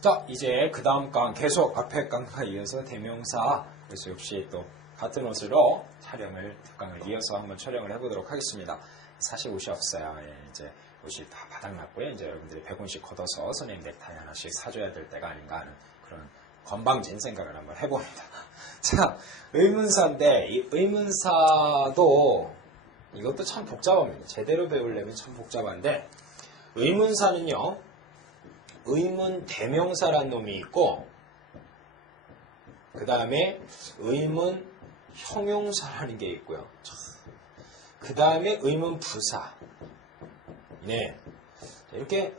자, 이제 그 다음 강 계속 앞에 강과 이어서 대명사. 그래서 역시 또 같은 옷으로 촬영을 두 강을 이어서 한번 촬영을 해보도록 하겠습니다. 사실 옷이 없어요. 예, 이제 옷이 다 바닥났고요. 이제 여러분들이 100원씩 걷어서 선생님 넥타이 하나씩 사줘야 될 때가 아닌가 하는 그런 건방진 생각을 한번 해봅니다. 자, 의문사인데 이 의문사도 이것도 참 복잡합니다. 제대로 배우려면 참 복잡한데 의문사는요. 의문 대명사라는 놈이 있고 그 다음에 의문 형용사라는 게 있고요. 그 다음에 의문 부사. 네, 이렇게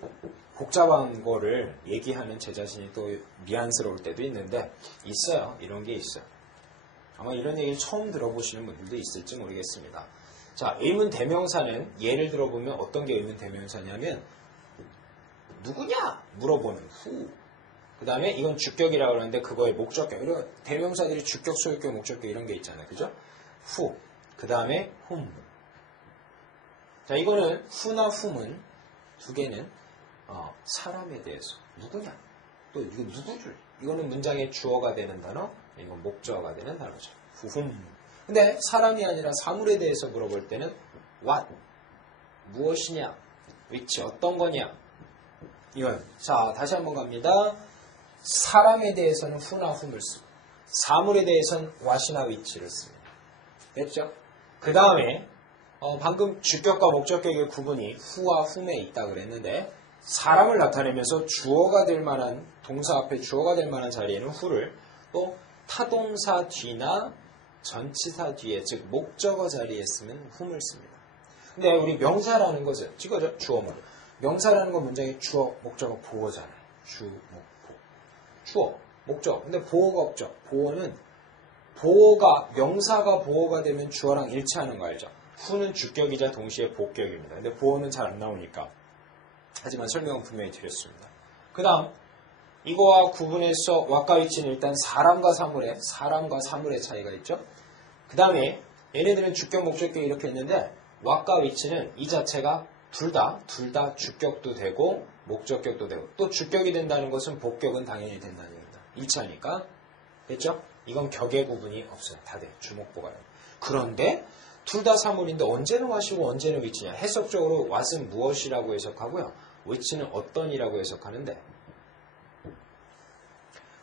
복잡한 거를 얘기하는 제 자신이 또 미안스러울 때도 있는데 있어요. 이런 게 있어요. 아마 이런 얘기 처음 들어보시는 분들도 있을지 모르겠습니다. 자, 의문 대명사는 예를 들어보면 어떤 게 의문 대명사냐면 누구냐? 물어보는 who. 그 다음에 이건 주격이라고 그러는데 그거의 목적격. 이런 대명사들이 주격, 소유격, 목적격 이런 게 있잖아요. 그죠? who. 그 다음에 whom. 자, 이거는 who나 whom은 두 개는 사람에 대해서 누구냐? 또 이거 누구를? 이거는 문장의 주어가 되는 단어, 이건 목적어가 되는 단어죠. whom. 근데 사람이 아니라 사물에 대해서 물어볼 때는 what. 무엇이냐? which. 어떤 거냐? 이건 자 다시 한번 갑니다. 사람에 대해서는 who나 whom을 쓰고 사물에 대해서는 what이나 which를 씁니다. 됐죠? 그 다음에 방금 주격과 목적격의 구분이 who와 whom에 있다 그랬는데 사람을 나타내면서 주어가 될 만한 동사 앞에 주어가 될 만한 자리에는 who를 또 타동사 뒤나 전치사 뒤에 즉 목적어 자리에 쓰면 whom을 씁니다. 근데 우리 명사라는 것은 찍어줘 주어문. 명사라는 건 문장의 주어, 목적어, 보어잖아요. 주, 목, 보. 주어, 목적. 근데 보어가 없죠. 보어는 보어가 명사가 보어가 되면 주어랑 일치하는 거 알죠? who는 주격이자 동시에 복격입니다. 근데 보어는 잘 안 나오니까. 하지만 설명은 분명히 드렸습니다. 그 다음 이거와 구분해서 what과 which는 일단 사람과 사물의 차이가 있죠. 그 다음에 얘네들은 주격, 목적격 이렇게 했는데 what과 which는 이 자체가 둘 다 주격도 되고 목적격도 되고 또 주격이 된다는 것은 복격은 당연히 된다는 얘기입니다. 일치하니까. 됐죠? 이건 격의 구분이 없어요. 다 돼. 주목보가는. 그런데 둘 다 사물인데 언제는 what이고 언제는 which냐. 해석적으로 what은 무엇이라고 해석하고요. which는 어떤이라고 해석하는데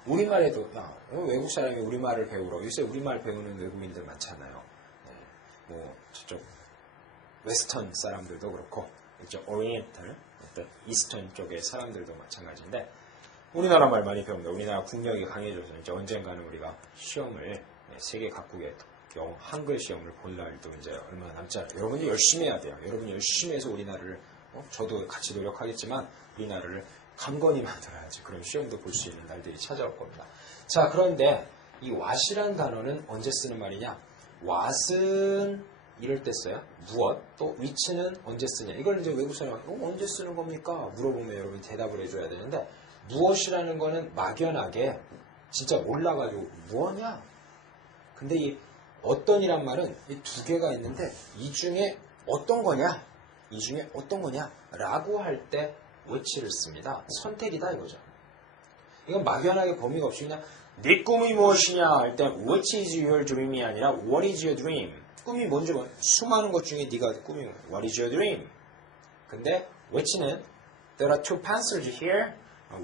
우리말에도 외국 사람이 우리말을 배우러 요새 우리말 배우는 외국인들 많잖아요. 네, 뭐 저쪽 웨스턴 사람들도 그렇고 이쪽 오리엔탈, 이스턴 쪽의 사람들도 마찬가지인데 우리나라 말 많이 배웁니다. 우리나라 국력이 강해져서 이제 언젠가는 우리가 시험을 세계 각국의 한글 시험을 볼 날도 이제 얼마 남지 않아요. 여러분이 열심히 해야 돼요. 여러분이 열심히 해서 우리나라를 저도 같이 노력하겠지만 우리나라를 강건히 만들어야지. 그럼 시험도 볼 수 있는 날들이 찾아올 겁니다. 자, 그런데 이 what이라는 단어는 언제 쓰는 말이냐? what은 이럴 때 써요. 무엇? 또 which는 언제 쓰냐? 이걸 이제 외국 사람이 언제 쓰는 겁니까? 물어보면 여러분 대답을 해줘야 되는데 무엇이라는 거는 막연하게 진짜 몰라가지고 뭐냐? 근데 이 어떤이란 말은 이 두 개가 있는데 이 중에 어떤 거냐? 이 중에 어떤 거냐? 라고 할 때 which를 씁니다. 선택이다 이거죠. 이건 막연하게 범위가 없이 그냥 네 꿈이 무엇이냐 할 때 what is your dream이 아니라 what is your dream? 꿈이 뭔지 수많은 것 중에 네가 꿈이 what is your dream? 근데 which는 there are two pencils here.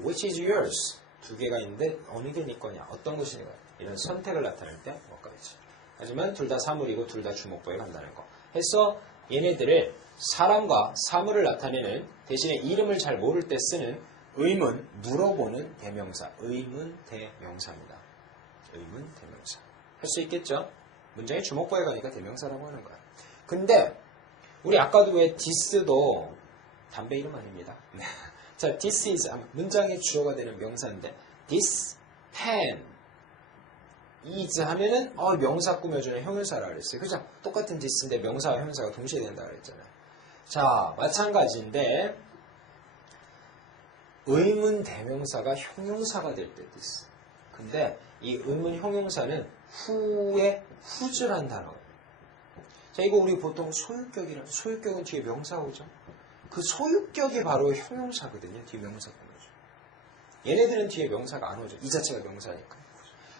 which is yours? 두 개가 있는데 어느 게 네 거냐? 어떤 것이 네 거냐? 이런 선택을 나타낼 때 뭐가 있지? 하지만 둘 다 사물이고 둘 다 주목보에 간다는 거. 해서 얘네들을 사람과 사물을 나타내는 대신에 이름을 잘 모를 때 쓰는 의문, 물어보는 대명사. 의문 대명사입니다. 의문 대명사. 할 수 있겠죠? 문장의 주목보에 가니까 대명사라고 하는 거야. 근데 우리 아까도 왜 this도 담배 이름 아닙니다. 자, this is 문장의 주어가 되는 명사인데 this pen is 하면은 명사 꾸며주는 형용사라고 그랬어요. 그죠? 똑같은 this인데 명사와 형용사가 동시에 된다고 그랬잖아요. 자, 마찬가지인데 의문 대명사가 형용사가 될 때도 있어. 근데 이 의문 형용사는 who의 who's란 단어. 자, 이거 우리 보통 소유격이라고. 소유격은 뒤에 명사가 오죠. 그 소유격이 바로 형용사거든요. 뒤에 명사 꾸며줘. 얘네들은 뒤에 명사가 안 오죠. 이 자체가 명사니까.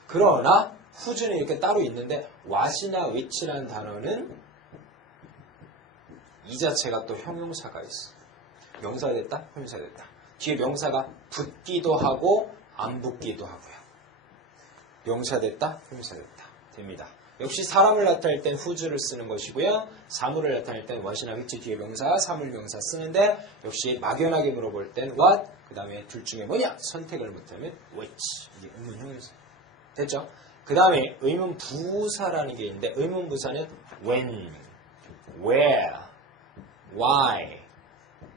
그러나 who's는 이렇게 따로 있는데 what이나 which라는 단어는 이 자체가 또 형용사가 있어. 명사가 됐다? 형용사가 됐다. 뒤에 명사가 붙기도 하고 안 붙기도 하고요. 명사 됐다? 형용사 됐다. 됩니다. 역시 사람을 나타낼 땐 who's를 쓰는 것이고요. 사물을 나타낼 땐 what이나 which 뒤에 명사, 사물명사 쓰는데 역시 막연하게 물어볼 땐 what, 그 다음에 둘 중에 뭐냐? 선택을 못하면 which. 이게 의문 형용사. 됐죠? 그 다음에 의문 부사라는 게 있는데 의문 부사는 when, where, why,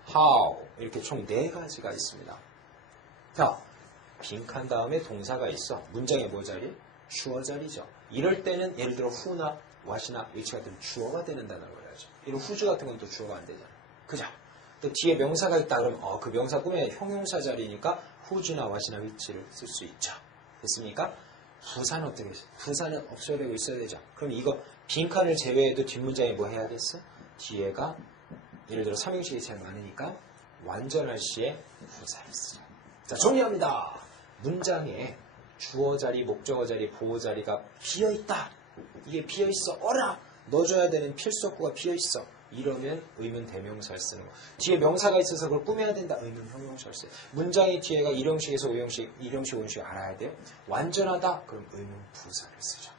how 이렇게 총 4가지가 있습니다. 자, 빈칸 다음에 동사가 있어. 문장의 뭐 자리? 주어 자리죠. 이럴 때는 예를 들어 who나 what이나 which 같은 주어가 되는 단어를 해야죠. 이런 whose 같은 건 또 주어가 안 되잖아. 그죠? 또 뒤에 명사가 있다 그러면 그 명사 꾸며 형용사 자리니까 whose나 what이나 which를 쓸 수 있죠. 됐습니까? 부사는 어떻게 했어? 부사는 없어야 되고 있어야 되죠. 그럼 이거 빈칸을 제외해도 뒷문장에 뭐 해야겠어? 뒤에가 예를 들어 삼형식이 제일 많으니까 완전할 시에 부사를 쓰죠. 자, 정리합니다. 문장에 주어 자리, 목적어 자리, 보호 자리가 비어있다. 이게 비어있어. 어라! 넣어줘야 되는 필수어구가 비어있어. 이러면 의문 대명사를 쓰는 거. 뒤에 명사가 있어서 그걸 꾸며야 된다. 의문 형용사를 써요. 문장의 뒤에가 일형식에서 오형식, 일형식, 오형식 알아야 돼요. 완전하다. 그럼 의문 부사를 쓰죠.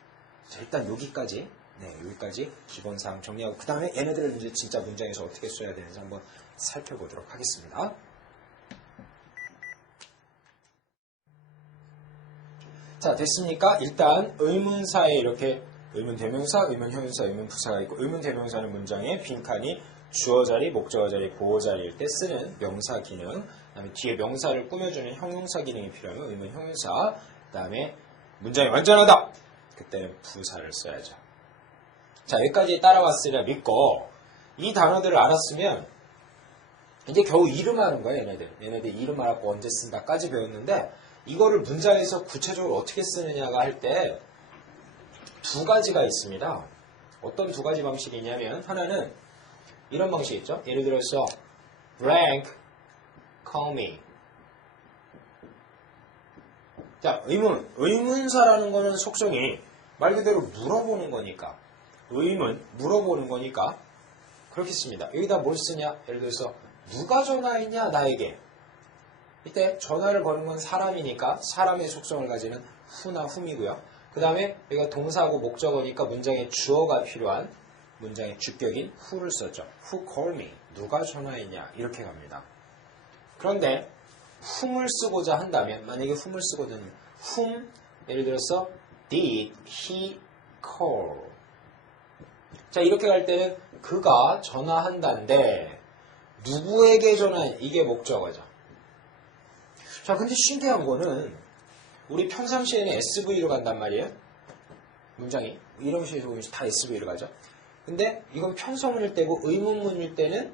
자, 일단 여기까지. 네, 여기까지 기본사항 정리하고 그 다음에 얘네들을 이제 진짜 문장에서 어떻게 써야 되는지 한번 살펴보도록 하겠습니다. 자, 됐습니까? 일단 의문사에 이렇게 의문 대명사, 의문 형용사, 의문 부사가 있고 의문 대명사는 문장에 빈칸이 주어 자리, 목적어 자리, 보호 자리일 때 쓰는 명사 기능, 그 다음에 뒤에 명사를 꾸며주는 형용사 기능이 필요하면 의문 형용사, 그 다음에 문장이 완전하다! 그때는 부사를 써야죠. 자, 여기까지 따라왔으려 믿고 이 단어들을 알았으면 이제 겨우 이름하는 거야, 얘네들 이름 알았고 언제 쓴다까지 배웠는데 이거를 문장에서 구체적으로 어떻게 쓰느냐가 할 때 2가지가 있습니다. 어떤 2가지 방식이 있냐면 하나는 이런 방식이 있죠. 예를 들어서 Frank, call me. 자, 의문사라는 거는 속성이 말 그대로 물어보는 거니까 의문, 물어보는 거니까 그렇게 씁니다. 여기다 뭘 쓰냐? 예를 들어서 누가 전화했냐 나에게. 이때 전화를 거는 건 사람이니까 사람의 속성을 가지는 who나 whom이고요. 그 다음에 여기가 동사하고 목적어니까 문장에 주어가 필요한 문장의 주격인 who를 썼죠. Who called me? 누가 전화했냐? 이렇게 갑니다. 그런데 whom을 쓰고자 한다면 만약에 whom을 쓰고자 하면 whom 예를 들어서 did he call? 자, 이렇게 갈 때는 그가 전화한다는데 누구에게 전화해? 이게 목적어죠. 자, 근데 신기한 거는 우리 평상시에는 SV로 간단 말이에요. 문장이 이런 식으로 다 SV로 가죠. 근데 이건 평서문일 때고 의문문일 때는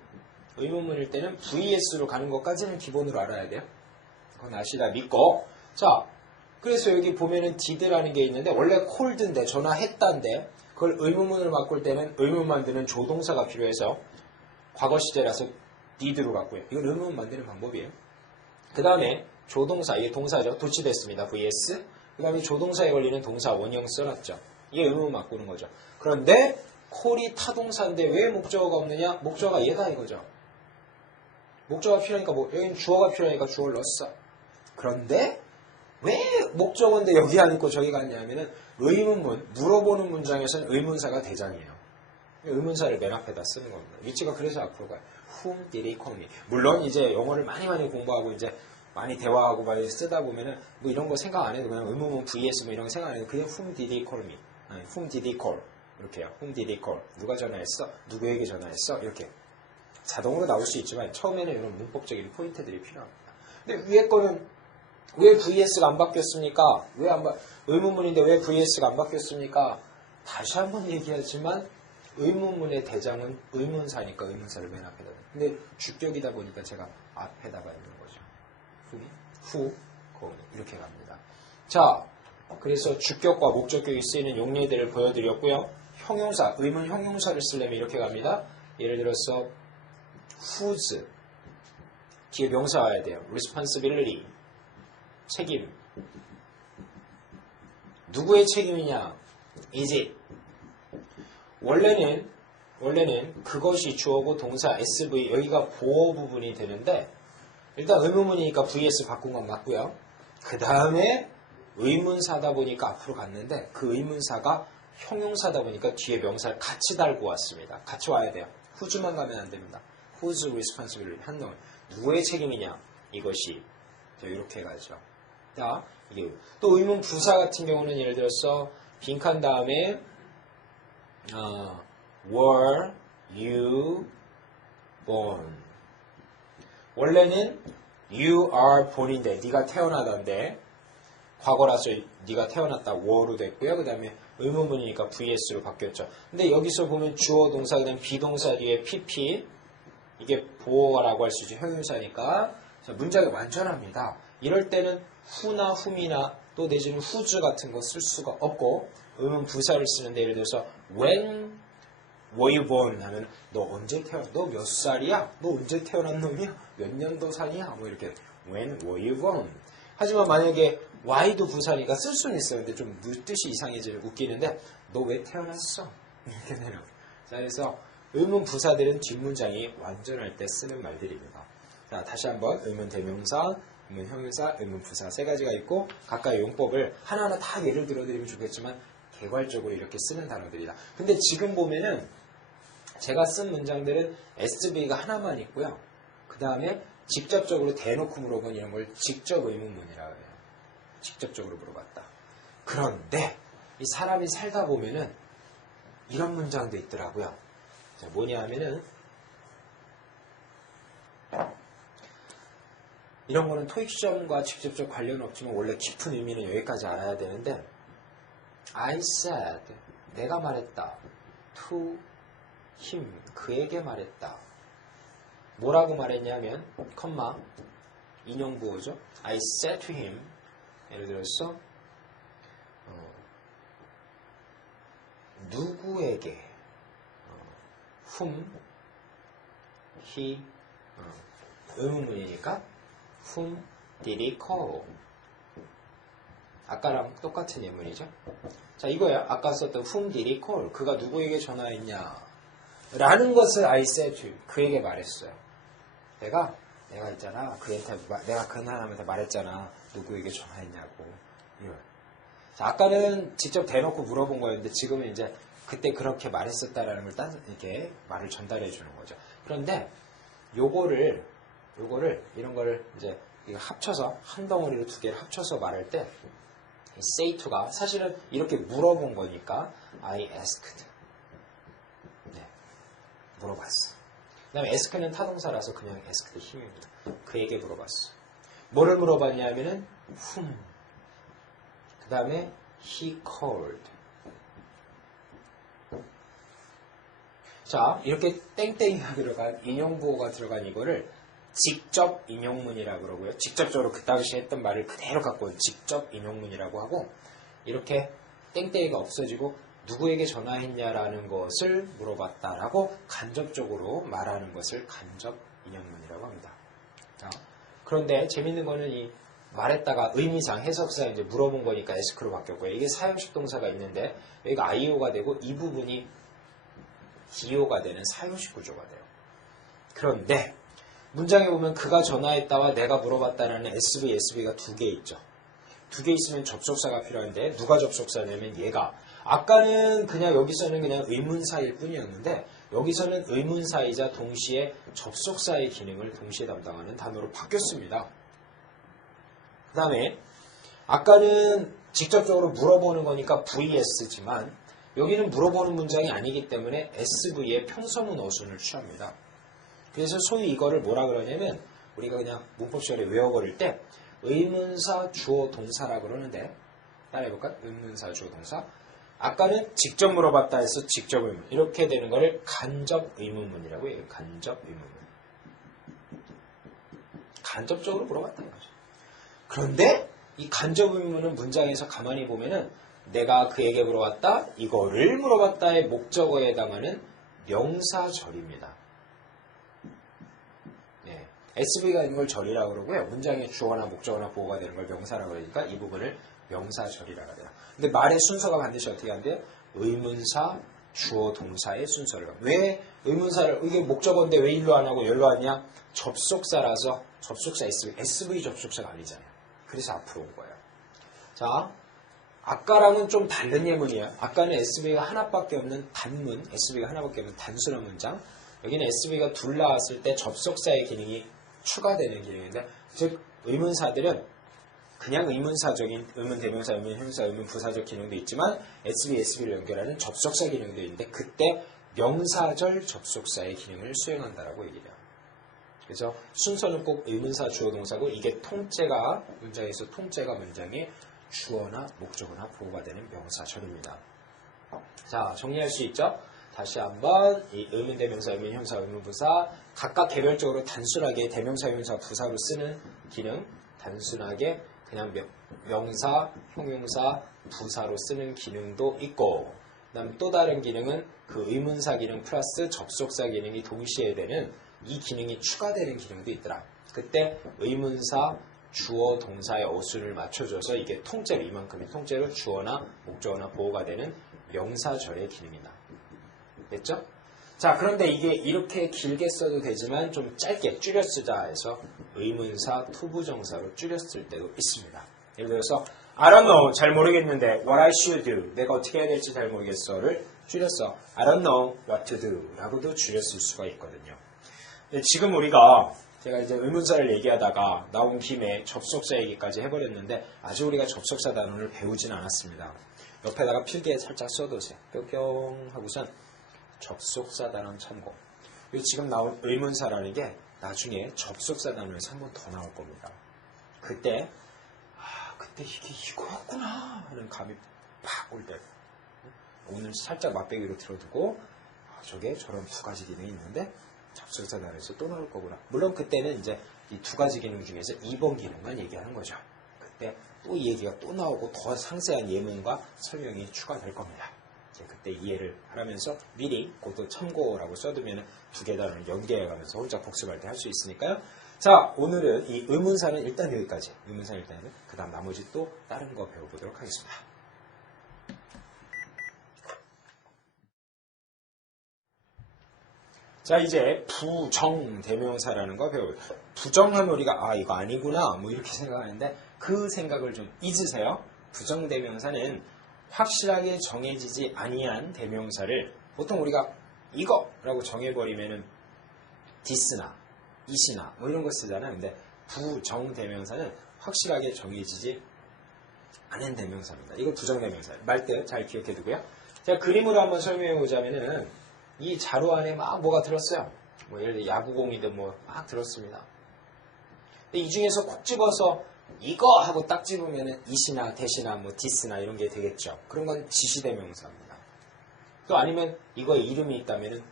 VS로 가는 것까지는 기본으로 알아야 돼요. 그건 아시다 믿고. 자, 그래서 여기 보면은 did라는 게 있는데 원래 called인데 전화했다인데 그걸 의문문으로 바꿀 때는 의문 만드는 조동사가 필요해서 과거 시제라서 did로 갔고요. 이건 의문문 만드는 방법이에요. 그 다음에 조동사, 이게 동사죠. 도치됐습니다. vs. 그 다음에 조동사에 걸리는 동사 원형 써놨죠. 이게 의문문 바꾸는 거죠. 그런데 call이 타동사인데 왜 목적어가 없느냐? 목적어가 얘다 이거죠. 목적어가 필요하니까 여기는 주어가 필요하니까 주어를 넣었어. 그런데 왜 목적어인데 여기 안 있고 저기 갔냐면은 의문문, 물어보는 문장에서는 의문사가 대장이에요. 의문사를 맨 앞에다 쓰는 겁니다. 위치가 그래서 앞으로 가요. Whom did he call me? 물론 이제 영어를 많이 공부하고 이제 많이 대화하고 많이 쓰다 보면은 뭐 이런 거 생각 안 해도 그냥 의문문 vs 뭐 이런 거 생각 안 해도 그냥 Whom did he call me? 아니, Whom did he call? 이렇게요. Whom did he call? 누가 전화했어? 누구에게 전화했어? 이렇게 자동으로 나올 수 있지만 처음에는 이런 문법적인 포인트들이 필요합니다. 근데 위에 거는 왜 VS가 안 바뀌었습니까? 의문문인데 왜 VS가 안 바뀌었습니까? 다시 한번 얘기하지만 의문문의 대장은 의문사니까 의문사를 맨 앞에다. 근데 주격이다 보니까 제가 앞에다가 있는 거죠. who, call me 이렇게 갑니다. 자, 그래서 주격과 목적격이 쓰이는 용례들을 보여드렸고요. 형용사, 의문 형용사를 쓰려면 이렇게 갑니다. 예를 들어서 whose 뒤에 명사 와야 돼요. responsibility 책임. 누구의 책임이냐? is it. 원래는 그것이 주어고 동사 SV, 여기가 보어 부분이 되는데 일단 의문문이니까 vs 바꾼 건 맞고요. 그 다음에 의문사다 보니까 앞으로 갔는데 그 의문사가 형용사다 보니까 뒤에 명사를 같이 달고 왔습니다. 같이 와야 돼요. whose만 가면 안 됩니다. whose responsibility, 한동안 누구의 책임이냐? 이것이 이렇게 가죠. 자, 이게 또 의문 부사 같은 경우는 예를 들어서 빈칸 다음에 were you born. 원래는 you are born인데 네가 태어나다인데 과거라서 네가 태어났다 were로 됐고요. 그 다음에 의문문이니까 vs로 바뀌었죠. 근데 여기서 보면 주어 동사 그다음 비동사 뒤에 pp 이게 보어라고 할 수 있죠. 형용사니까 문장이 완전합니다. 이럴 때는 who나 whom이나 또 내지는 whose 같은 거 쓸 수가 없고 의문 부사를 쓰는데 예를 들어서 when were you born 하면 너 언제 태어났? 너 몇 살이야? 너 언제 태어난 놈이야? 몇 년도 산이야? 뭐 이렇게 when were you born. 하지만 만약에 why도 부사니까 쓸 수는 있어요. 근데 좀 뜻이 이상해지면 웃기는데 너 왜 태어났어? 이렇게 되는. 자, 그래서 의문 부사들은 뒷문장이 완전할 때 쓰는 말들입니다. 자, 다시 한번 의문 대명사, 의문 형용사, 의문 부사 세 가지가 있고 각각의 용법을 하나하나 다 예를 들어드리면 좋겠지만 개괄적으로 이렇게 쓰는 단어들이다. 근데 지금 보면은 제가 쓴 문장들은 SV가 하나만 있고요. 그 다음에 직접적으로 대놓고 물어본 이런 걸 직접 의문문이라고 해요. 직접적으로 물어봤다. 그런데 이 사람이 살다 보면은 이런 문장도 있더라고요. 자, 뭐냐 하면은 이런 거는 토익 시험과 직접적 관련은 없지만 원래 깊은 의미는 여기까지 알아야 되는데 I said, 내가 말했다. To him, 그에게 말했다. 뭐라고 말했냐면 컴마, 인용부호죠. I said to him, 예를 들어서 누구에게 whom, he, 의문문이니까 whom did he call? 아까랑 똑같은 예문이죠. 자, 이거야. 아까 썼던 whom did he call? 그가 누구에게 전화했냐? 라는 것을 I said to him. 그에게 말했어요. 내가 있잖아. 내가 그 사람한테 말했잖아. 누구에게 전화했냐고. 이런. 자, 아까는 직접 대놓고 물어본 거였는데 지금은 이제 그때 그렇게 말했었다라는 걸 이렇게 말을 전달해 주는 거죠. 그런데 요거를 이런 거를 이제 이거 합쳐서 한 덩어리로 두 개를 합쳐서 말할 때 say to가 사실은 이렇게 물어본 거니까 I asked. 네, 물어봤어. 그 다음에 ask는 타동사라서 그냥 asked 힘입니다. 그에게 물어봤어. 뭐를 물어봤냐면은 whom. 그 다음에 he called. 자, 이렇게 땡땡이가 들어간 인용부호가 들어간 이거를 직접 인용문이라고 그러고요. 직접적으로 그 당시에 했던 말을 그대로 갖고 온 직접 인용문이라고 하고 이렇게 땡땡이가 없어지고 누구에게 전화했냐라는 것을 물어봤다라고 간접적으로 말하는 것을 간접 인용문이라고 합니다. 자, 그런데 재밌는 거는 이 말했다가 의미상 해석상 이제 물어본 거니까 ask로 바뀌었고요. 이게 사용식 동사가 있는데 여기가 IO가 되고 이 부분이 DO가 되는 사용식 구조가 돼요. 그런데 문장에 보면 그가 전화했다와 내가 물어봤다라는 SV, SV가 두 개 있죠. 두 개 있으면 접속사가 필요한데 누가 접속사냐면 얘가. 아까는 그냥 여기서는 그냥 의문사일 뿐이었는데 여기서는 의문사이자 동시에 접속사의 기능을 동시에 담당하는 단어로 바뀌었습니다. 그 다음에 아까는 직접적으로 물어보는 거니까 VS지만 여기는 물어보는 문장이 아니기 때문에 SV의 평서문 어순을 취합니다. 그래서 소위 이거를 뭐라 그러냐면 우리가 그냥 문법 시간에 외워버릴 때 의문사 주어 동사라고 그러는데 따라해볼까? 의문사 주어 동사. 아까는 직접 물어봤다 해서 직접 의문. 이렇게 되는 거를 간접 의문문이라고 해요. 간접 의문문. 간접적으로 물어봤다는 거죠. 그런데 이 간접 의문은 문장에서 가만히 보면은 내가 그에게 물어봤다, 이거를 물어봤다의 목적어에 해당하는 명사절입니다. 네. SV가 있는 걸 절이라고 그러고요. 문장의 주어나 목적어나 보어가 되는 걸 명사라고 그러니까 이 부분을 명사절이라고 해요. 근데 말의 순서가 반드시 어떻게 한대요? 의문사, 주어, 동사의 순서를. 왜 의문사를, 이게 목적어인데 왜 일로 안 하고 열로 하냐? 접속사라서 접속사 SV 접속사가 아니잖아요. 그래서 앞으로 온 거예요. 자, 아까랑은 좀 다른 예문이에요. 아까는 SV가 하나밖에 없는 단문, SV가 하나밖에 없는 단순한 문장. 여기는 SV가 둘 나왔을 때 접속사의 기능이 추가되는 기능인데, 즉 의문사들은 그냥 의문사적인 의문 대명사, 의문 형용사, 의문 부사적 기능도 있지만 SV, SV를 연결하는 접속사 기능도 있는데 그때 명사절 접속사의 기능을 수행한다라고 얘기해요. 그래서 순서는 꼭 의문사, 주어, 동사고 이게 통째가 문장에서 통째가 문장의 주어나 목적어나 보어가 되는 명사절입니다. 자, 정리할 수 있죠? 다시 한번 이 의문 대명사, 의문 형사, 의문 부사 각각 개별적으로 단순하게 대명사, 형용사, 부사로 쓰는 기능, 단순하게 그냥 명사, 형용사, 부사로 쓰는 기능도 있고, 그다음 또 다른 기능은 그 의문사 기능 플러스 접속사 기능이 동시에 되는 이 기능이 추가되는 기능도 있더라. 그때 의문사, 주어, 동사의 어순을 맞춰줘서 이게 통째로 이만큼의 통째로 주어나 목적어나 보어가 되는 명사절의 기능이다. 됐죠? 자, 그런데 이게 이렇게 길게 써도 되지만 좀 짧게 줄여 쓰자 해서 의문사, 투부정사로 줄였을 때도 있습니다. 예를 들어서 I don't know, 잘 모르겠는데 what I should do, 내가 어떻게 해야 될지 잘 모르겠어를 줄여서 I don't know what to do 라고도 줄였을 수가 있거든요. 지금 우리가 제가 이제 의문사를 얘기하다가 나온 김에 접속사 얘기까지 해버렸는데 아직 우리가 접속사 단원을 배우진 않았습니다. 옆에다가 필기에 살짝 써두세요. 뿅뿅 하고선 접속사 단원 참고. 지금 나온 의문사라는 게 나중에 접속사 단원에서 한 번 더 나올 겁니다. 그때 그때 이게 이거였구나 하는 감이 팍 올 때 오늘 살짝 맛배기로 들어두고 저게 저런 두 가지 기능이 있는데 접속사 단원에서 또 나올 거구나. 물론 그때는 이제 이 두 가지 기능 중에서 2번 기능만 얘기하는 거죠. 그때 또 이 얘기가 또 나오고 더 상세한 예문과 설명이 추가될 겁니다. 그때 이해를 하면서 미리 그것도 참고라고 써두면 두 개 단어를 연계해가면서 혼자 복습할 때 할 수 있으니까요. 자, 오늘은 이 의문사는 일단 여기까지. 의문사 일단은 그 다음 나머지 또 다른 거 배워보도록 하겠습니다. 자, 이제 부정 대명사라는 거 배워요. 부정하면 우리가 이거 아니구나 뭐 이렇게 생각하는데 그 생각을 좀 잊으세요. 부정 대명사는 확실하게 정해지지 아니한 대명사를 보통 우리가 이거라고 정해버리면은 this나 it이나 뭐 이런 거 쓰잖아요. 근데 부정 대명사는 확실하게 정해지지 않은 대명사입니다. 이거 부정 대명사예요. 말뜻 잘 기억해 두고요. 제가 그림으로 한번 설명해 보자면은 이 자루 안에 막 뭐가 들었어요. 뭐 예를 들어 야구공이든 뭐 막 들었습니다. 근데 이 중에서 콕 집어서 이거 하고 딱 집으면은 it이나 that이나 뭐 this나 이런 게 되겠죠. 그런 건 지시대명사입니다. 또 아니면 이거에 이름이 있다면은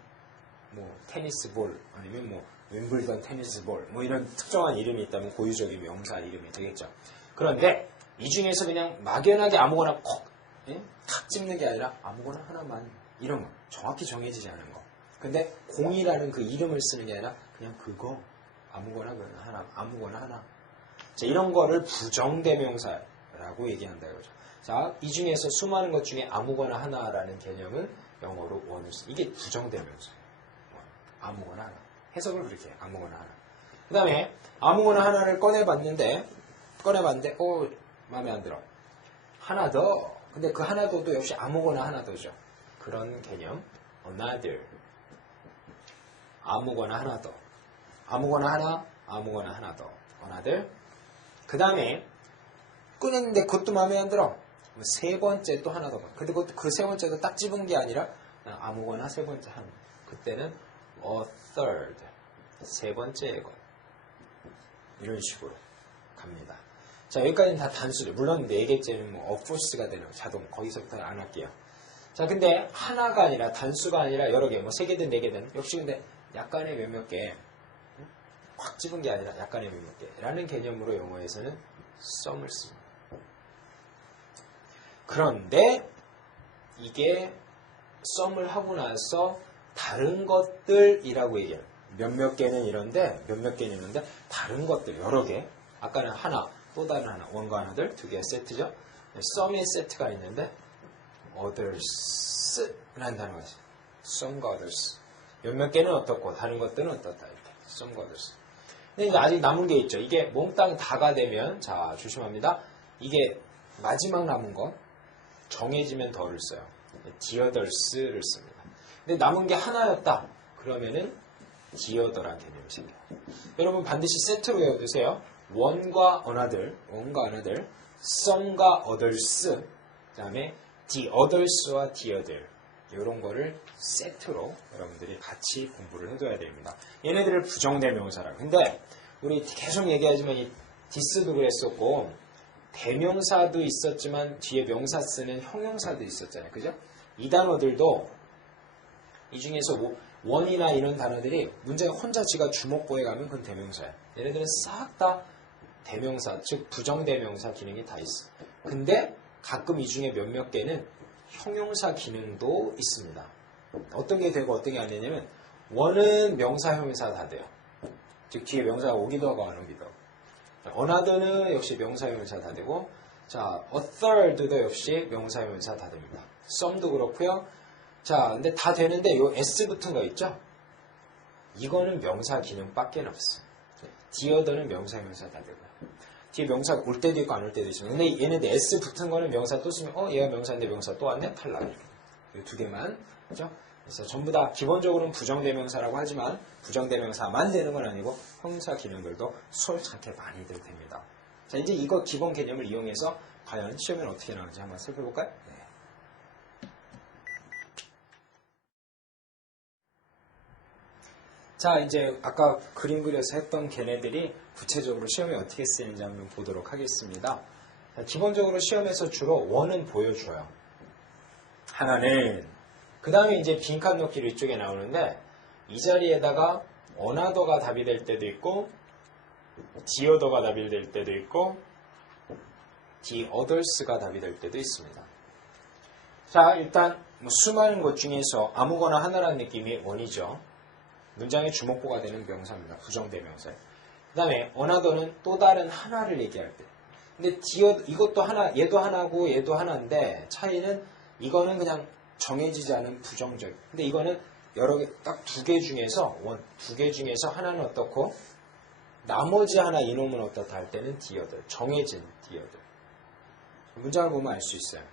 뭐 테니스 볼 아니면 뭐 윈블던 테니스 볼 뭐 이런 특정한 이름이 있다면 고유적인 명사 이름이 되겠죠. 그런데 이 중에서 그냥 막연하게 아무거나 탁 집는 게 아니라 아무거나 하나만 이런 거 정확히 정해지지 않은 거. 근데 공이라는 그 이름을 쓰는 게 아니라 그냥 그거 아무거나 하나 아무거나 하나. 자, 이런 거를 부정대명사라고 얘기한다 이거죠. 자, 이 중에서 수많은 것 중에 아무거나 하나라는 개념은 영어로 원유스. 이게 부정대명사예요. 아무거나 하나. 해석을 그렇게 해요. 아무거나 하나. 그 다음에 아무거나 하나를 꺼내봤는데 마음에 안 들어. 하나 더. 근데 그 하나 더도 역시 아무거나 하나 더죠. 그런 개념. another. 아무거나 하나 더. 아무거나 하나, 아무거나 하나 더. another. 그 다음에 꺼냈는데 그것도 마음에 안 들어. 세 번째 또 하나 더. 근데 그 세 번째도 딱 집은 게 아니라 아무거나 세 번째 한. 그때는 a third. 세 번째 것. 이런 식으로 갑니다. 자, 여기까지는 다 단수죠. 물론 네 개째는 뭐 a force가 되는 자동. 거기서부터 안 할게요. 자, 근데 하나가 아니라 단수가 아니라 여러 개. 뭐 세 개든 네 개든. 역시 근데 약간의 몇몇 개. 확 집은 게 아니라 약간의 몇몇 개라는 개념으로 영어에서는 some을 씁니다. 그런데 이게 some을 하고 나서 다른 것들이라고 얘기해요. 몇몇 개는 이런데 몇몇 개는 이런데 다른 것들 여러 개. 아까는 하나, 또 다른 하나, 원과 하나들 두 개의 세트죠. some의 세트가 있는데 others라는 단어가 있어요. some과 others. 몇몇 개는 어떻고 다른 것들은 어떻다 이렇게. some과 others. 근데 이제 아직 남은 게 있죠. 이게 몽땅 다가 되면 자 조심합니다. 이게 마지막 남은 거 정해지면 더를 써요. the others를 씁니다. 근데 남은 게 하나였다. 그러면은 the other란 개념이 생겨요. 여러분 반드시 세트로 외워두세요. one과 another, some과 others, 그 다음에 the others와 the other 이런 거를 세트로 여러분들이 같이 공부를 해둬야 됩니다. 얘네들을 부정대명사라고. 근데 우리 계속 얘기하지만 이 this도 그랬었고 대명사도 있었지만 뒤에 명사 쓰는 형용사도 있었잖아요. 그죠? 이 단어들도 이 중에서 one이나 이런 단어들이 문장에 혼자 지가 주목보에 가면 그건 대명사예요. 얘네들은 싹 다 대명사, 즉 부정대명사 기능이 다 있어. 근데 가끔 이 중에 몇몇 개는 형용사 기능도 있습니다. 어떤 게 되고 어떤 게 안 되냐면 one은 명사, 형용사 다 돼요. 즉 뒤에 명사가 오기도 하고 안 오기도 하고. another는 역시 명사, 형용사 다 되고 자, a third도 역시 명사, 형용사 다 됩니다. some도 그렇고요. 자, 근데 다 되는데 요 s 붙은 거 있죠? 이거는 명사 기능밖에 없어요. the other는 명사, 형용사 다 되고요. 뒤에 명사 올 때도 있고 안 올 때도 있어요. 근데 얘네들 s 붙은 거는 명사 또 쓰면 얘가 명사인데 명사 또 왔네? 탈락. 이 두 개만. 그죠? 그래서 전부 다 기본적으로는 부정대명사라고 하지만 부정대명사만 되는 건 아니고 형용사 기능들도 수월찮게 많이들 됩니다. 자, 이제 이거 기본 개념을 이용해서 과연 시험에는 어떻게 나오는지 한번 살펴볼까요? 네. 자, 이제 아까 그림 그려서 했던 걔네들이 구체적으로 시험에 어떻게 쓰이는지 한번 보도록 하겠습니다. 자, 기본적으로 시험에서 주로 원은 보여줘요. 하나는 그 다음에 이제 빈칸 넣기로 이쪽에 나오는데 이 자리에다가 another가 답이 될 때도 있고 the other가 답이 될 때도 있고 the others가 답이 될 때도 있습니다. 자, 일단 수많은 것 중에서 아무거나 하나라는 느낌이 원이죠. 문장의 주목보가 되는 명사입니다. 부정대명사. 그 다음에 another는 또 다른 하나를 얘기할 때. 근데 이것도 하나, 얘도 하나고 얘도 하나인데 차이는 이거는 그냥 정해지지 않은 부정적. 근데 이거는 여러 개, 딱 두 개 중에서 두 개 중에서 하나는 어떻고 나머지 하나 이놈은 어떻다 할 때는 the other. 정해진 the other. 문장을 보면 알 수 있어요.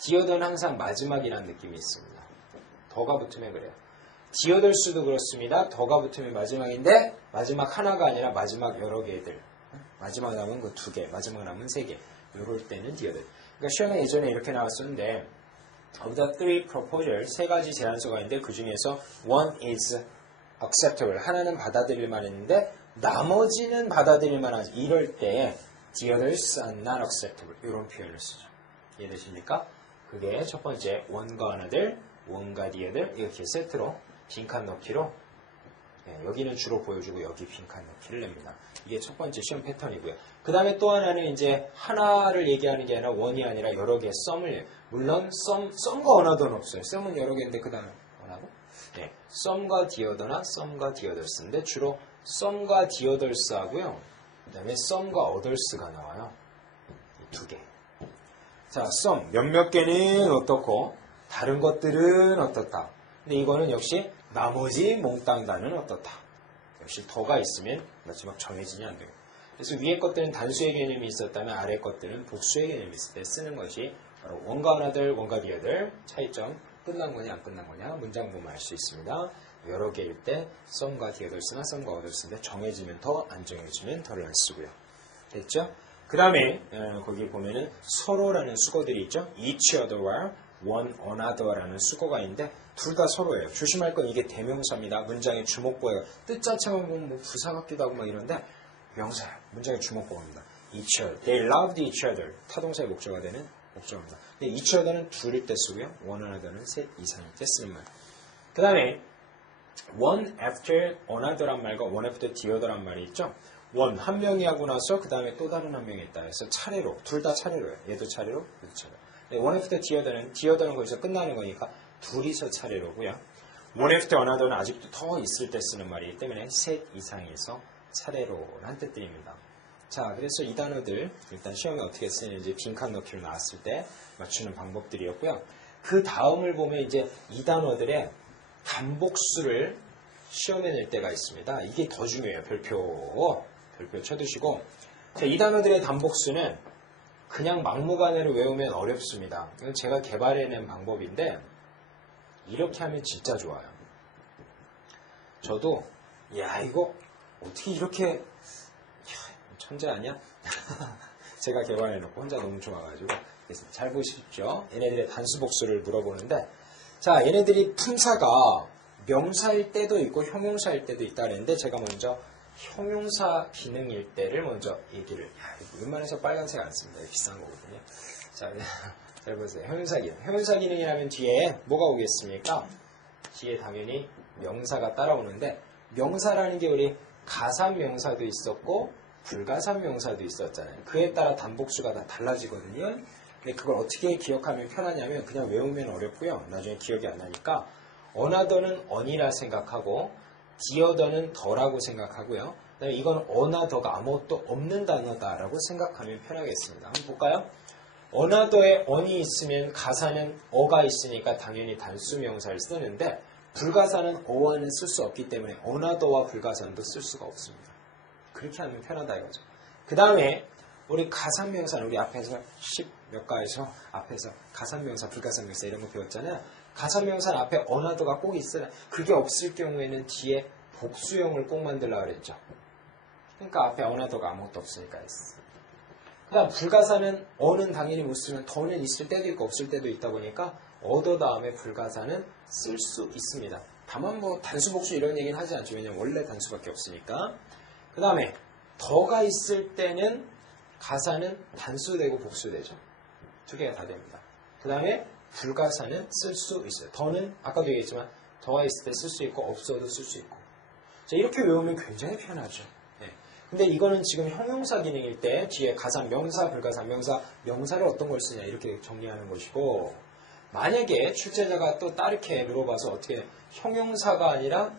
the other는 항상 마지막이라는 느낌이 있습니다. 더가 붙으면 그래요. the others도 그렇습니다. 더가 붙으면 마지막인데 마지막 하나가 아니라 마지막 여러 개들. 마지막 남은 그 두 개, 마지막 남은 세 개. 이럴 때는 the other. 그러니까 시험에 예전에 이렇게 나왔었는데 of the three proposals 세 가지 제안서가 있는데 그 중에서 one is acceptable 하나는 받아들일 만했는데 나머지는 받아들일 만하지. 이럴 때 the others are not acceptable 이런 표현을 쓰죠. 이해되십니까? 그게 첫 번째 one과 another, one과 the other 이렇게 세트로 빈칸 넣기로 여기는 주로 보여주고 여기 빈칸 넣기를 냅니다. 이게 첫 번째 시험 패턴이고요. 그 다음에 또 하나는 이제 하나를 얘기하는 게 아니라 one이 아니라 여러 개 썸을 물론 썸과 another는 없어요. 썸은 여러 개인데 그 다음에 another? 네, 썸과 the other나 썸과 the others인데 주로 썸과 the others 하고요. 그 다음에 썸과 others가 나와요. 이 두 개. 자, 썸 몇몇 개는 어떻고 다른 것들은 어떻다. 근데 이거는 역시 나머지 몽땅 다는 어떻다. 역시 더가 있으면 마지막 정해지지 않아요. 그래서 위에 것들은 단수의 개념이 있었다면 아래 것들은 복수의 개념이 있을 때 쓰는 것이 바로 원과 하나들, 원과 the other 차이점 끝난 거냐 안 끝난 거냐 문장 보면 알 수 있습니다. 여러 개일 때 some과 the others나 some과 others인데 정해지면 더, 안 정해지면 더를 안 쓰고요. 됐죠? 그 다음에 거기 보면은 서로라는 수거들이 있죠. each other와 one another라는 수거가 있는데 둘 다 서로예요. 조심할 건 이게 대명사입니다. 문장의 주목보예요. 뜻 자체만 보면 뭐 부사 같기도 하고 막 이런데 명사예요. 문장의 주목보입니다. each other. They loved each other. 타동사의 목적어가 되는 목적어입니다. 근데 each other는 둘일 때 쓰고요. one another는 셋 이상일 때 쓰는 말. 그 다음에 one after another란 말과 one after the other란 말이 있죠. one 한 명이 하고 나서 그 다음에 또 다른 한 명이 있다 해서 차례로 둘 다 차례로예요. 얘도 차례로 얘도 차례로. one after the other는 거기서 끝나는 거니까 둘이서 차례로고요. one after another는 아직도 더 있을 때 쓰는 말이기 때문에 셋 이상에서 차례로라는 뜻들입니다. 자, 그래서 이 단어들 일단 시험에 어떻게 쓰는지 빈칸 넣기로 나왔을 때 맞추는 방법들이었고요. 그 다음을 보면 이제 이 단어들의 단복수를 시험에 낼 때가 있습니다. 이게 더 중요해요. 별표 쳐두시고. 자, 이 단어들의 단복수는 그냥 막무가내로 외우면 어렵습니다. 이건 제가 개발해낸 방법인데 이렇게 하면 진짜 좋아요. 저도 야 이거 어떻게 이렇게 천재 아니야? 제가 개발해놓고 혼자 너무 좋아가지고 그래서 잘 보십시오. 얘네들의 단수복수를 물어보는데 자 얘네들이 품사가 명사일 때도 있고 형용사일 때도 있다 그랬는데 제가 먼저 형용사 기능일 때를 먼저 얘기를 웬만해서 빨간색 안 씁니다. 비싼 거거든요. 자, 잘 보세요. 형용사 기능. 형용사 기능이라면 뒤에 뭐가 오겠습니까? 뒤에 당연히 명사가 따라오는데 명사라는 게 우리 가산 명사도 있었고 불가산 명사도 있었잖아요. 그에 따라 단복수가 다 달라지거든요. 근데 그걸 어떻게 기억하면 편하냐면 그냥 외우면 어렵고요. 나중에 기억이 안 나니까 어나더는 언이라 생각하고 디어더는 더라고 생각하고요. 그다음에 이건 어나더가 아무것도 없는 단어다라고 생각하면 편하겠습니다. 한번 볼까요? 어나더에 언이 있으면 가사는 어가 있으니까 당연히 단수명사를 쓰는데 불가사는 어와는 쓸 수 없기 때문에 어나더와 불가사는도 쓸 수가 없습니다. 그렇게 하면 편하다 이거죠. 그 다음에 우리 가산명사는 우리 앞에서 10몇 가에서 앞에서 가산명사, 불가산명사 이런 거 배웠잖아요. 가산명사는 앞에 어나더가 꼭 있어야 그게 없을 경우에는 뒤에 복수형을 꼭 만들려고 그랬죠. 그러니까 앞에 어나더가 아무것도 없으니까 했어. 그 다음 불가사는 어는 당연히 못 쓰면 더는 있을 때도 있고 없을 때도 있다 보니까 어더 다음에 불가사는 쓸 수 있습니다. 다만 뭐 단수 복수 이런 얘기는 하지 않죠. 왜냐면 원래 단수밖에 없으니까. 그 다음에 더가 있을 때는 가사는 단수되고 복수되죠. 두 개가 다 됩니다. 그 다음에 불가사는 쓸 수 있어요. 더는 아까도 얘기했지만 더가 있을 때 쓸 수 있고 없어도 쓸 수 있고. 자, 이렇게 외우면 굉장히 편하죠. 네. 근데 이거는 지금 형용사 기능일 때 뒤에 가산 명사, 불가산 명사, 명사를 어떤 걸 쓰냐 이렇게 정리하는 것이고 만약에 출제자가 또 따르게 물어봐서 어떻게 형용사가 아니라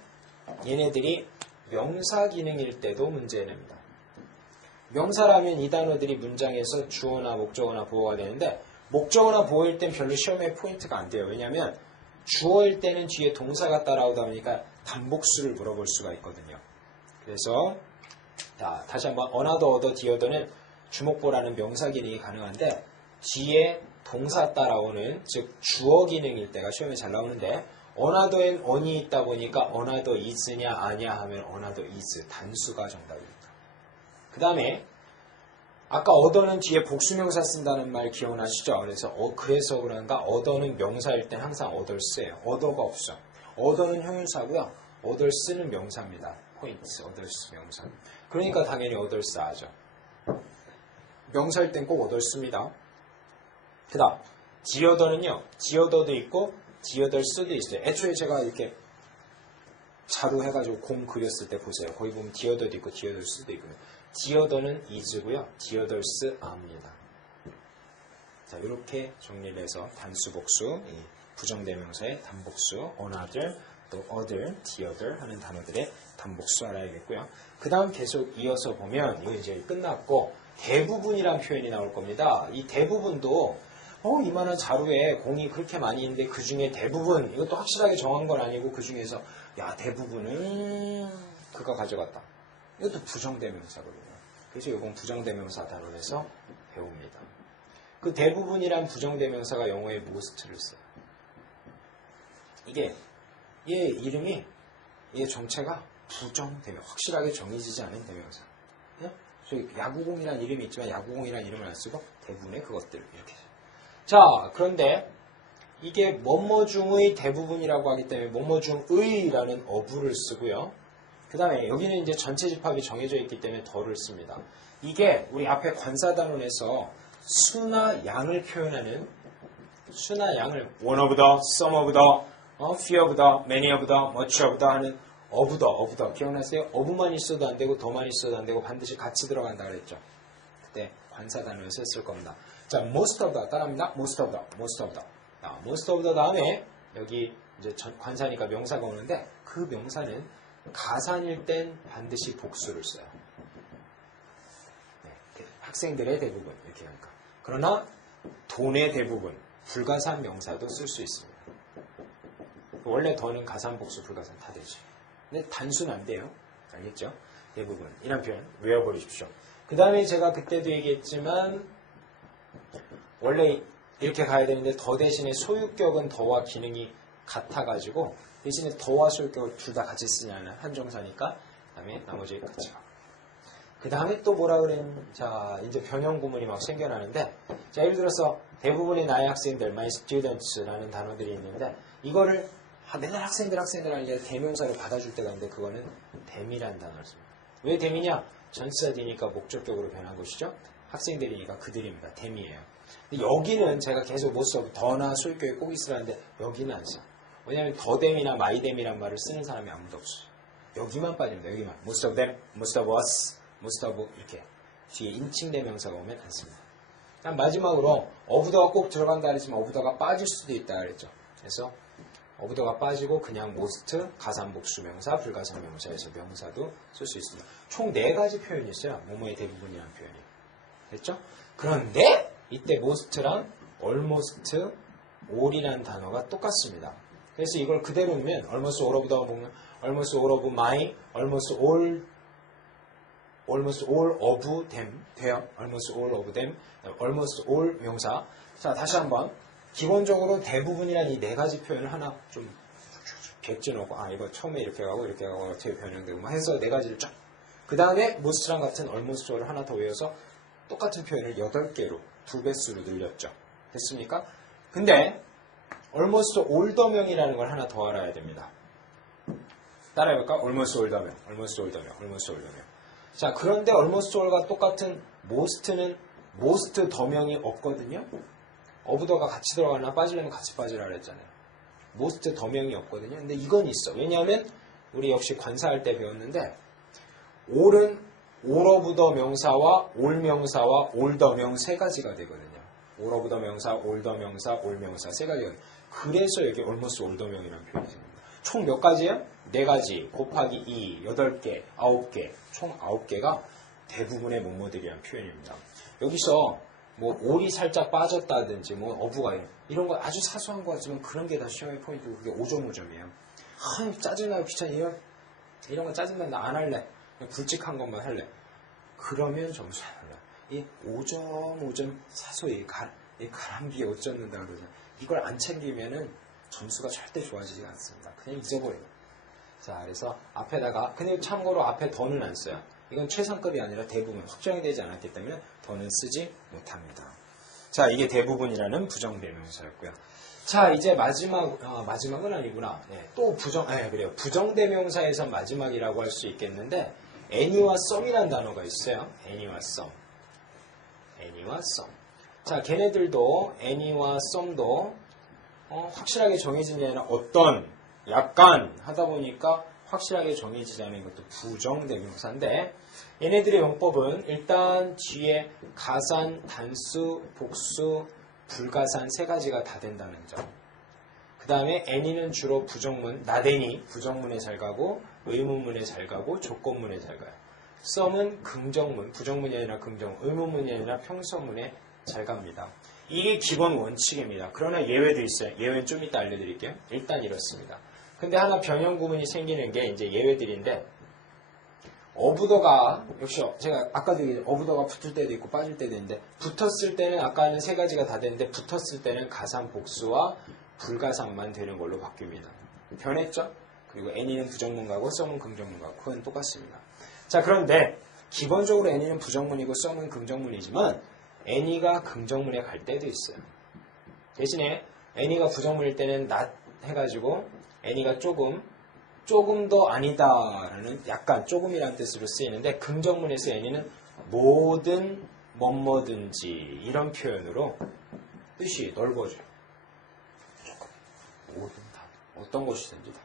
얘네들이 명사 기능일 때도 문제 냅니다. 명사라면 이 단어들이 문장에서 주어나 목적어나 보어가 되는데 목적어나 보어일 땐 별로 시험에 포인트가 안 돼요. 왜냐하면 주어일 때는 뒤에 동사가 따라오다 보니까 단복수를 물어볼 수가 있거든요. 그래서 자, 다시 한번 어나더, 어더, 디어더는 주목보라는 명사 기능이 가능한데 뒤에 동사 따라오는 즉 주어 기능일 때가 시험에 잘 나오는데 어나더엔 언이 있다 보니까 어나더 is냐 아냐 하면 어나더 is 단수가 정답입니다. 그 다음에 아까 어더는 뒤에 복수명사 쓴다는 말 기억나시죠? 그래서 그런가 어더는 명사일 땐 항상 어더를 써요. 어더가 없어. 어더는 형용사고요. 어더를 쓰는 명사입니다. 포인트 어더를 쓰는 명사. 그러니까 당연히 어더를 써야죠. 명사일 땐 꼭 어더를 씁니다. 그 다음 디어더는요. 디어더도 있고 디어더스도 있어요. 애초에 제가 이렇게 자루 해가지고 공 그렸을 때 보세요. 거기 보면 디어더도 있고 디어더스도 있고요. 디어더는 is고요. 디어더스 are입니다. 자, 이렇게 정리를 해서 단수, 복수, 부정대명사의 단복수, another, 또 other, theother 하는 단어들의 단복수 알아야겠고요. 그 다음 계속 이어서 보면 이거 이제 끝났고 대부분이란 표현이 나올 겁니다. 이 대부분도 이만한 자루에 공이 그렇게 많이 있는데 그 중에 대부분 이것도 확실하게 정한 건 아니고 그 중에서 야 대부분은 그가 가져갔다. 이것도 부정대명사거든요. 그래서 이건 부정대명사 단원에서 배웁니다. 그 대부분이란 부정대명사가 영어에 most를 써요. 이게 얘 이름이 얘 정체가 부정대명사 확실하게 정해지지 않은 대명사. 야구공이라는 이름이 있지만 야구공이라는 이름을 안 쓰고 대부분의 그것들 이렇게. 자, 그런데 이게 뭐뭐 중의 대부분이라고 하기 때문에 뭐뭐 중의라는 어부를 쓰고요. 그 다음에 여기는 이제 전체 집합이 정해져 있기 때문에 더를 씁니다. 이게 우리 앞에 관사단원에서 수나 양을 표현하는 수나 양을 one of the, some of the, few of the, many of the, much of the 하는 of the 기억나세요? of만 있어도 안 되고 더만 있어도 안 되고 반드시 같이 들어간다 그랬죠. 그때 관사단원에서 쓸 겁니다. 자, most of the 따라합니다. most of the. most of the 다음에 여기 이제 관사니까 명사가 오는데 그 명사는 가산일 땐 반드시 복수를 써요. 네, 학생들의 대부분 이렇게 하니까. 그러나 돈의 대부분 불가산 명사도 쓸 수 있습니다. 원래 더는 가산, 복수, 불가산 다 되죠. 근데 단순 안 돼요. 알겠죠? 대부분 이런 표현 외워버리십시오. 그 다음에 제가 그때도 얘기했지만 원래 이렇게 가야 되는데 더 대신에 소유격은 더와 기능이 같아가지고 대신에 더와 소유격을 둘 다 같이 쓰냐는 한정사니까 그 다음에 나머지 같이 가고 그 다음에 또 뭐라 그랬는 자 이제 변형 구문이 막 생겨나는데 자 예를 들어서 대부분의 나의 학생들 my students라는 단어들이 있는데 이거를 맨날 학생들 하는데 대명사로 받아줄 때가 있는데 그거는 댐이라는 단어를 씁니다. 왜 댐이냐? 전치사 D니까 목적격으로 변한 것이죠. 학생들이니까 그들입니다. 댐이에요. 근데 여기는 제가 계속 못 써. 더나 소유격에 꼭 있으라는데 여기는 안 써. 왜냐하면 더댐이나 마이댐이란 말을 쓰는 사람이 아무도 없어요. 여기만 빠집니다. 여기만. most of them, most of us, most of 이렇게 뒤에 인칭대명사가 오면 안 씁니다. 마지막으로 어부더가 꼭 들어간다 그랬지만 어부더가 빠질 수도 있다 그랬죠. 그래서 어부더가 빠지고 그냥 most, 가산복수명사, 불가산명사에서 명사도 쓸 수 있습니다. 총 4가지 표현이 있어요. 뭐뭐의 대부분이라는 표현이. 됐죠? 그런데 이때 most랑 almost, all이라는 단어가 똑같습니다. 그래서 이걸 그대로 넣으면 almost all of the 보면 almost all of my, almost all of them 돼요. almost all of them, almost all 명사. 자, 다시 한번. 기본적으로 대부분이란 이 4가지 표현을 하나 좀 객지 놓고 이거 처음에 이렇게 가고 어떻게 변형되고 막 해서 4가지를 쫙. 그 다음에 most랑 같은 almost all을 하나 더 외워서 똑같은 표현을 8개로 2배수로 늘렸죠. 됐습니까? 근데 almost older명이라는 걸 하나 더 알아야 됩니다. 따라해볼까? almost older명, almost older명, almost older명. 자, 그런데 almost all과 똑같은 most는 most 더명이 없거든요. 어부더가 같이 들어가나 빠지려면 같이 빠지라 그랬잖아요. most 더명이 없거든요. 근데 이건 있어. 왜냐하면 우리 역시 관사할 때 배웠는데 all은 all of the 명사와 all 명사와 all the 명 3가지가 되거든요. all of the 명사, all the 명사, all 명사 3가지가 그래서 여기 almost all the 명이라는 표현이 생깁니다. 총 몇 가지예요? 4가지 곱하기 2, 8개, 9개, 총 9개가 대부분의 뭐뭐들이라는 표현입니다. 여기서 뭐 올이 살짝 빠졌다든지 뭐 어부가 이런 거 아주 사소한 거 같지만 그런 게 다 시험의 포인트고 그게 5.5점이에요. 짜증나고 귀찮아 이런 거 짜증난다 안 할래. 그냥 굵직한 것만 할래. 그러면 점수 안 올라. 이 5.5점 사소히 가람비에 옷 젖는다 그러잖아요. 이걸 안 챙기면은 점수가 절대 좋아지지 않습니다. 그냥 잊어버려요. 자, 그래서 앞에다가 근데 참고로 앞에 더는 안 써요. 이건 최상급이 아니라 대부분 확정이 되지 않았기 때문에 더는 쓰지 못합니다. 자, 이게 대부분이라는 부정대명사였고요. 자, 이제 마지막은 아니구나. 네, 또 그래요. 부정대명사에서 마지막이라고 할 수 있겠는데 any와 some이라는 단어가 있어요. any와 some. any와 some. 자, 걔네들도 any와 some도 확실하게 정해진 게 아니라 어떤, 약간 하다 보니까 확실하게 정해지지 않은 것도 부정대명사인데 얘네들의 용법은 일단 뒤에 가산, 단수, 복수, 불가산 3가지가 다 된다는 점. 그 다음에 any는 주로 부정문, not any 부정문에 잘 가고 의문문에 잘 가고 조건문에 잘 가요. some은 긍정문, 부정문이 아니라 긍정, 의문문이 아니라 평서문에 잘 갑니다. 이게 기본 원칙입니다. 그러나 예외도 있어요. 예외는 좀 이따 알려드릴게요. 일단 이렇습니다. 근데 하나 변형 구문이 생기는 게 이제 예외들인데 어부더가 역시 제가 아까도 얘기했죠. 어부더가 붙을 때도 있고 빠질 때도 있는데 붙었을 때는 아까는 3가지가 다 되는데 붙었을 때는 가산 복수와 불가산만 되는 걸로 바뀝니다. 변했죠? 그리고 any는 부정문 가고 some은 긍정문 가고 그건 똑같습니다. 자, 그런데 기본적으로 any는 부정문이고 some은 긍정문이지만 any가 긍정문에 갈 때도 있어요. 대신에 any가 부정문일 때는 not 해가지고 any가 조금 더 아니다라는 약간 조금이라는 뜻으로 쓰이는데 긍정문에서 any는 모든 뭐뭐든지 이런 표현으로 뜻이 넓어져요. 모든 다 어떤 것이든지 다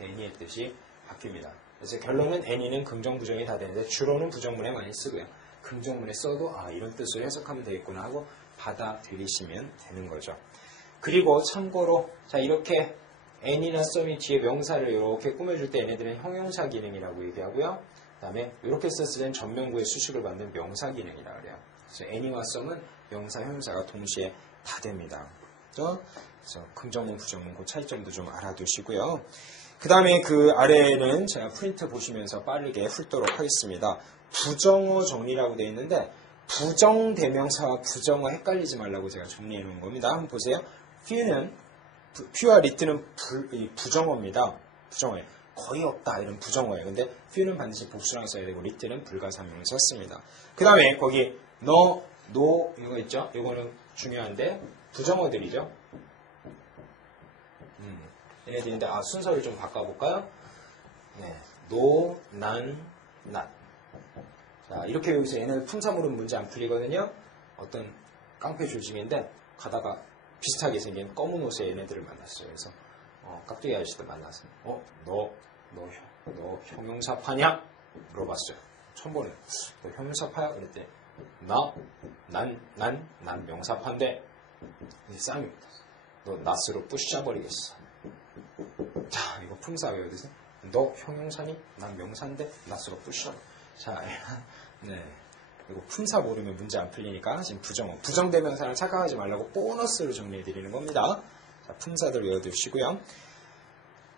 any의 뜻이 바뀝니다. 그래서 결론은 any는 긍정 부정이 다 되는데 주로는 부정문에 많이 쓰고요. 긍정문에 써도 이런 뜻으로 해석하면 되겠구나 하고 받아들이시면 되는 거죠. 그리고 참고로 자 이렇게 n이나 썸이 뒤에 명사를 이렇게 꾸며줄 때 얘네들은 형용사 기능이라고 얘기하고요. 그 다음에 이렇게 썼을 땐 전면구의 수식을 받는 명사 기능이라고 그래요. 그래서 any와 썸은 명사, 형용사가 동시에 다 됩니다. 그래서 긍정문, 부정문 그 차이점도 좀 알아두시고요. 그 다음에 그 아래에는 제가 프린트 보시면서 빠르게 훑도록 하겠습니다. 부정어 정리라고 되어 있는데 부정대명사와 부정어 헷갈리지 말라고 제가 정리해 놓은 겁니다. 한번 보세요. few와 lit는 부정어입니다. 부정어예요. 거의 없다 이런 부정어예요. 근데 few는 반드시 복수랑 써야 되고 lit는 불가사명을 썼습니다. 그 다음에 거기 no, 이거 있죠? 이거는 중요한데 부정어들이죠. 얘네들인데 순서를 좀 바꿔볼까요? 네, no, none, not. 자, 이렇게 여기서 얘네들 품사물은 문제 안 풀리거든요. 어떤 깡패 조직인데 가다가 비슷하게 생긴 검은 옷의 얘네들을 만났어요. 그래서 깍두기 아저씨도 만나서 너 형용사파냐? 물어봤어요. 처음 보는 너 형용사파야? 그랬더니 난 명사파인데 이제 쌍이 너 낫으로 부셔버리겠어. 자, 이거 품사 외워두세요. 너 형용사니? 난 명사인데 낫으로 부셔. 자, 네. 그리고 품사 모르면 문제 안 풀리니까 지금 부정대명사를 착각하지 말라고 보너스로 정리해드리는 겁니다. 자, 품사들 외워두시고요.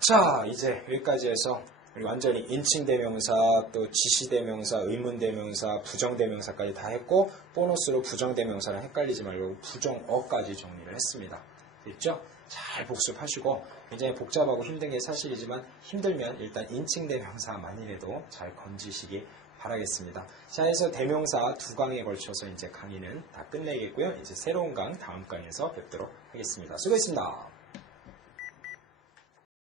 자, 이제 여기까지 해서 완전히 인칭대명사, 또 지시대명사, 의문대명사, 부정대명사까지 다 했고 보너스로 부정대명사랑 헷갈리지 말고 부정어까지 정리를 했습니다. 됐죠? 잘 복습하시고 굉장히 복잡하고 힘든 게 사실이지만 힘들면 일단 인칭대명사만이라도 잘 건지시기 바라겠습니다. 자, 해서 대명사 2강에 걸쳐서 이제 강의는 다 끝내겠고요. 이제 새로운 강 다음 강에서 뵙도록 하겠습니다. 수고했습니다.